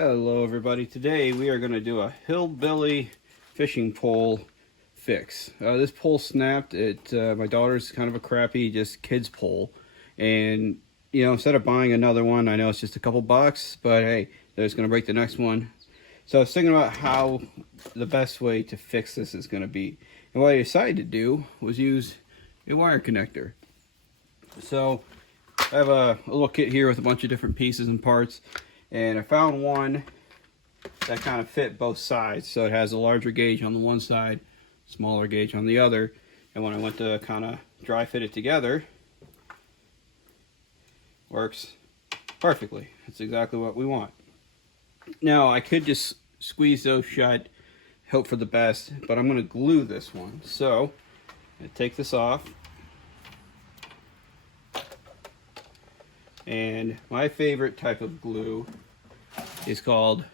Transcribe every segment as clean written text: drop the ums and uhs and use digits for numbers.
Hello everybody. Today we are going to do a hillbilly fishing pole fix. This pole snapped. My daughter's kind of a crappy just kids pole, and instead of buying another one, I know it's just a couple bucks, but hey, there's going to break the next one. So I was thinking about how the best way to fix this is going to be, and what I decided to do was use a wire connector. So I have a little kit here with a bunch of different pieces and parts, and I found one that kind of fit both sides. So it has a larger gauge on the one side, smaller gauge on the other, and when I went to kind of dry fit it together, works perfectly. It's exactly what we want. Now I could just squeeze those shut, hope for the best, but I'm going to glue this one. So I'm going to take this off. And my favorite type of glue is called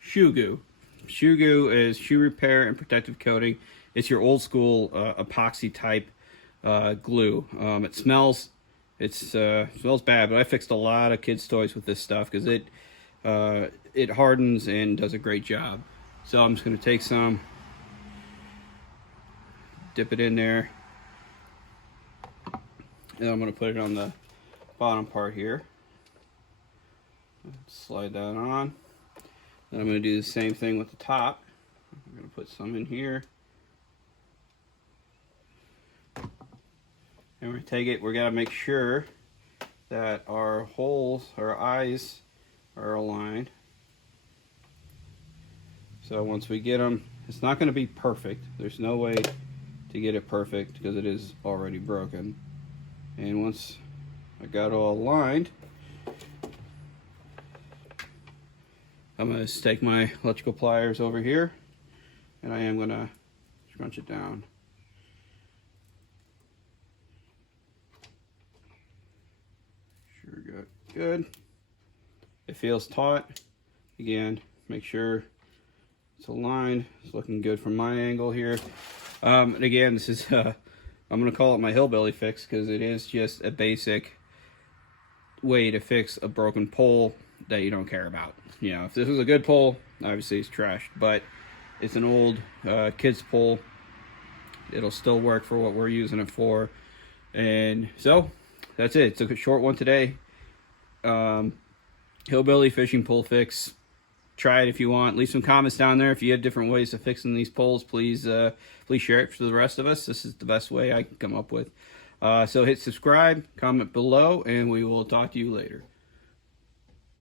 shoe goo. Shoe goo is shoe repair and protective coating. It's your old school epoxy type glue. It smells bad, but I fixed a lot of kids' toys with this stuff because it hardens and does a great job. So I'm just going to take some, dip it in there, and I'm going to put it on the bottom part here. Slide that on. Then I'm going to do the same thing with the top. I'm going to put some in here. And we're going to take it, we're going to make sure that our holes, our eyes are aligned. So once we get them, it's not going to be perfect. There's no way to get it perfect because it is already broken. And once I got it all aligned, I'm going to take my electrical pliers over here, and I am going to scrunch it down. Sure got good. It feels taut. Again, make sure it's aligned. It's looking good from my angle here. And again, this is I'm going to call it my hillbilly fix because it is just a basic way to fix a broken pole that you don't care about. If this was a good pole, obviously it's trashed, but it's an old kids pole. It'll still work for what we're using it for. And so that's it. It's a short one today. Hillbilly fishing pole fix. Try it if you want. Leave some comments down there if you have different ways of fixing these poles. Please share it for the rest of us. This is the best way I can come up with. So hit subscribe, comment below, and we will talk to you later.